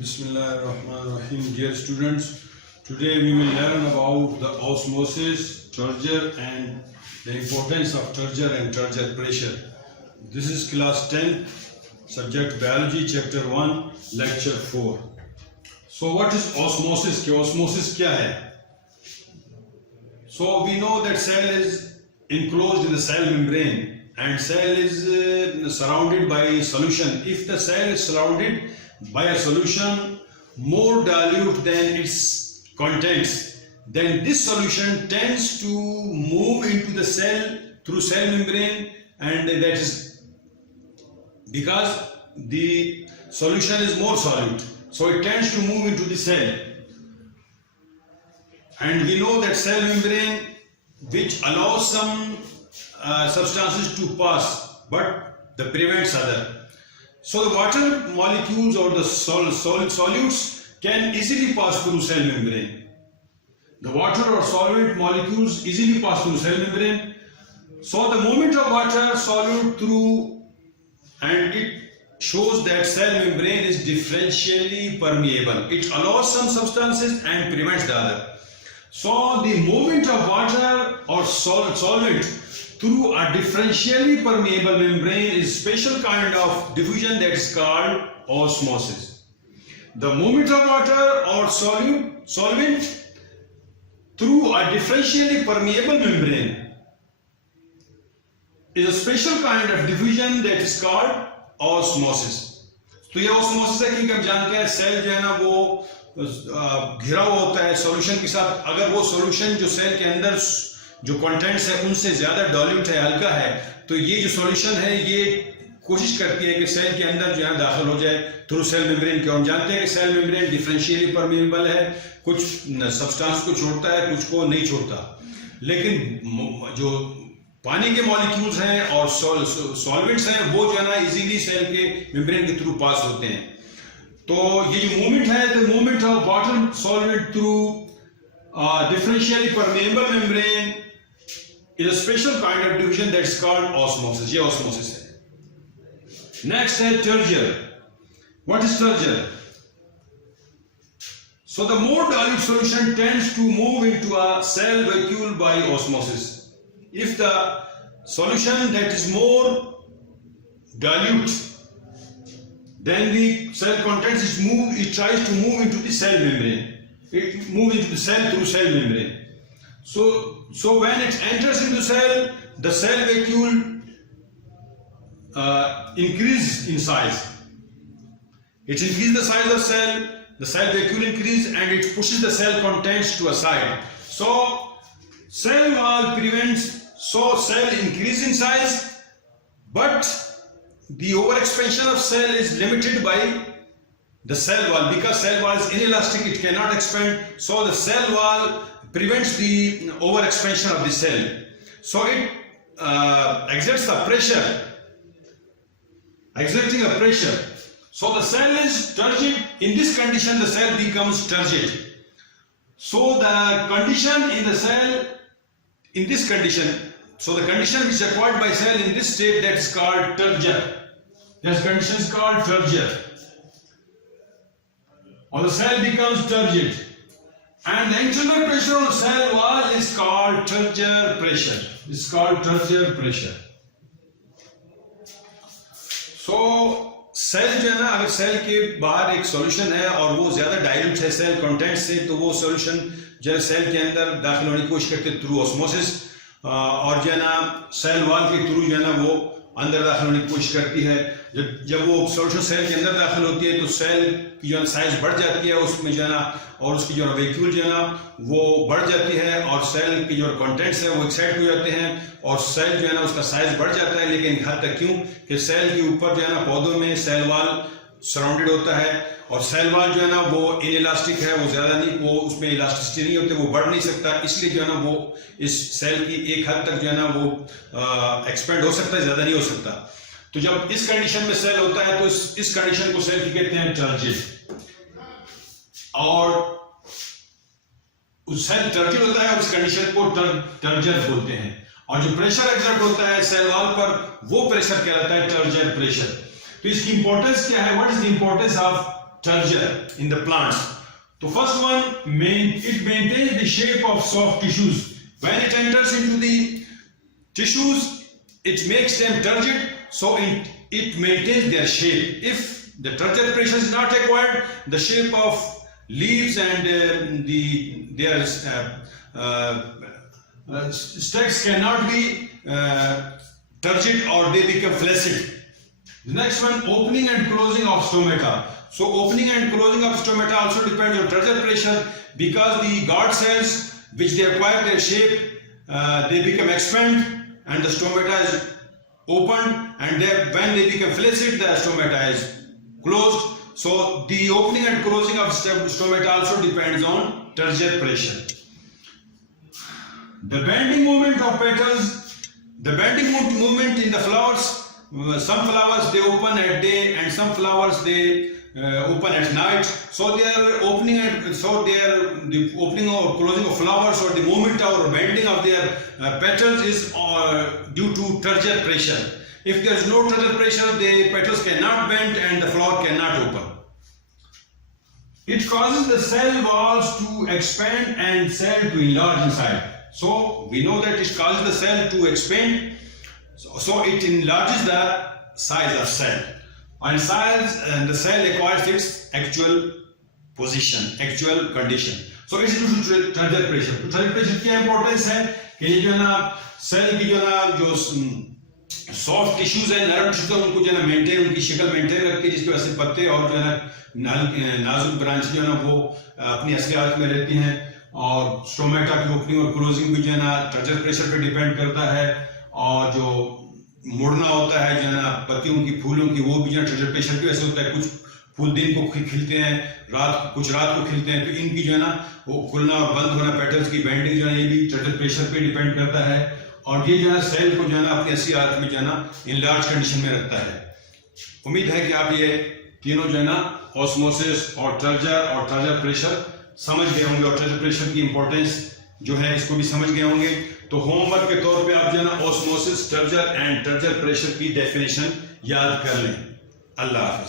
Bismillahirrahmanirrahim. Dear students, today we will learn about the osmosis, turgor and the importance of turgor and turgor pressure. This is class 10, subject biology, chapter 1, lecture 4. So what is osmosis? Osmosis क्या है? So we know that cell is enclosed in the cell membrane and cell is surrounded by solution. If the cell is surrounded by a solution more dilute than its contents, then this solution tends to move into the cell through cell membrane, and that is because the solution is more solute, so it tends to move into the cell. And we know that cell membrane which allows some substances to pass but that prevents other. So the water molecules or the solutes can easily pass through cell membrane. The water or solvent molecules easily pass through cell membrane. So the movement of water solute through, and it shows that cell membrane is differentially permeable. It allows some substances and prevents the other. So the movement of water or solvent through a differentially permeable membrane is a special kind of diffusion that is called osmosis. The movement of water or solvent through a differentially permeable membrane is a special kind of diffusion that is called osmosis. तो ये osmosis है कि हम जानते हैं cell जो है ना वो घिरा हुआ होता है सॉल्यूशन के साथ. अगर वो सॉल्यूशन जो सेल के अंदर जो कंटेंट्स है उनसे ज्यादा डाइल्यूट है, हल्का है, तो ये जो सॉल्यूशन है ये कोशिश करती है कि सेल के अंदर जो है दाखिल हो जाए थ्रू सेल मेम्ब्रेन के. हम जानते हैं कि सेल मेम्ब्रेन डिफरेंशियली परमेबल है, कुछ सब्सटेंस को छोड़ता है, कुछ को नहीं छोड़ता. लेकिन जो पानी के मॉलिक्यूल्स हैं और सॉल्वेंट्स हैं वो जो है ना इजीली सेल के मेम्ब्रेन के थ्रू पास होते हैं. तो ये जो मूवमेंट है, the movement of water solvent through differentially permeable membrane is a special kind of diffusion that is called osmosis. ये osmosis है. Next है turgor. What is turgor? So the more dilute solution tends to move into a cell vacuole by osmosis. If the solution that is more dilute, then the cell contents is moved, it tries to move into the cell membrane. It moves into the cell through cell membrane. So when it enters into cell, the cell vacuole increases in size. It increases the size of cell, the cell vacuole increases, and it pushes the cell contents to a side. So cell wall prevents, so cell increase in size, but the overexpansion of cell is limited by the cell wall, because cell wall is inelastic, it cannot expand. So the cell wall prevents the overexpansion of the cell. So it exerts a pressure, exerting a pressure. So the cell is turgid. In this condition, the cell becomes turgid. So the condition in the cell, in this condition, so the condition which is acquired by cell in this state, that is called turgor. This condition is called turgor. Or the cell becomes turgid, and the internal pressure on the cell wall is called turgor pressure. It's called turgor pressure. So cell जो है ना, अगर cell के बाहर एक solution है और वो ज्यादा डाइल्यूट है सेल कंटेंट से, तो वो सॉल्यूशन जो है सेल के अंदर दाखिल होने की कोशिश करते हैं थ्रू ऑस्मोसिस, और जो है ना सेल वॉल के थ्रू जो है ना वो अंदर दाखिल होने की कोशिश करती है. जब वो सॉल्यूशन सेल के अंदर दाखिल होती है तो सेल की जो है साइज बढ़ जाती है उसमें जो है ना, और उसकी जो वैक्यूल जो है ना वो बढ़ जाती है, और सेल की जो कंटेंट्स है वो एक्साइट हो जाते हैं, और सेल जो है ना उसका साइज बढ़ जाता है. लेकिन हद तक क्यों कि सेल के ऊपर जो है ना पौधों में सेल वॉल सराउंडेड होता है, और सेल वॉल जो है ना वो इनइलास्टिक है, वो ज्यादा नहीं, वो उसमें इलास्टिसिटी नहीं होती, वो बढ़ नहीं सकता. इसलिए जो है ना वो इस सेल की एक हद तक जो है ना वो एक्सपेंड हो सकता है, ज्यादा नहीं हो सकता. तो जब इस कंडीशन में सेल होता है तो इस कंडीशन को सेल की कहते हैं टर्जिड. और उस सेल टर्जिड होता है और इस कंडीशन को टर्जर बोलते हैं. और जो प्रेशर एक्सर्ट होता है सेल वॉल पर वो प्रेशर कहलाता है टर्जर प्रेशर. तो इसकी इंपॉर्टेंस क्या है? What is the importance of turgor in the plants. So first one, it maintains the shape of soft tissues. When it enters into the tissues, it makes them turgid, so it maintains their shape. If the turgor pressure is not acquired, the shape of leaves and their stalks cannot be turgid, or they become flaccid. The next one, opening and closing of stomata. So opening and closing of stomata also depends on turgor pressure, because the guard cells which they acquire their shape, they become expand and the stomata is opened, and when they become flaccid, the stomata is closed. So the opening and closing of stomata also depends on turgor pressure. The bending movement of petals, the bending movement in the flowers. Some flowers they open at day, and some flowers they open at night. So they are opening the opening or closing of flowers, or the movement or bending of their petals is due to turgor pressure. If there is no turgor pressure, the petals cannot bend and the flower cannot open. It causes the cell walls to expand and cell to enlarge inside. So we know that it causes the cell to expand. So it enlarges the size of cell, and the cell acquires its actual position, actual condition. So it's due to turgor pressure. तो turgor pressure की importance है कि ये जो है ना cell की जो है ना जो सॉफ्ट टिश्यूज है, नरम टिश्यूज है, उनको जो है ना मेंटेन, उनकी शक्ल मेंटेन रखती है, जिसकी वजह से पत्ते और जो है ना नाजुक ब्रांच जो है ना वो अपनी असली हालत में रहती हैं। और स्टोमेटा की ओपनिंग और क्लोजिंग भी जो है ना टर्जर प्रेशर पे डिपेंड करता है। और जो मुड़ना होता है जो है ना पत्तियों की, फूलों की, वो भी जो है टर्जर प्रेशर की वजह से होता है। कुछ फूल दिन को खिलते हैं, कुछ रात को खिलते हैं, तो इनकी जो है ना वो खुलना और बंद होना, पेटल्स की बेंडिंग जो है ये भी टर्जर प्रेशर पे डिपेंड करता है। और ये जो है सेल को जो है ना अपनी असली हालत में जो है ना इनलार्ज कंडीशन में रखता है। उम्मीद है कि आप ये तीनों जो है ना ऑस्मोसिस और टर्जर प्रेशर समझ गए होंगे, और टर्जर प्रेशर की इंपॉर्टेंस जो है इसको भी समझ गए होंगे। तो होमवर्क के तौर पे आप जो है ना ऑस्मोसिस, टर्जर एंड टर्जर प्रेशर की डेफिनेशन याद कर लें। अल्लाह हाफिज।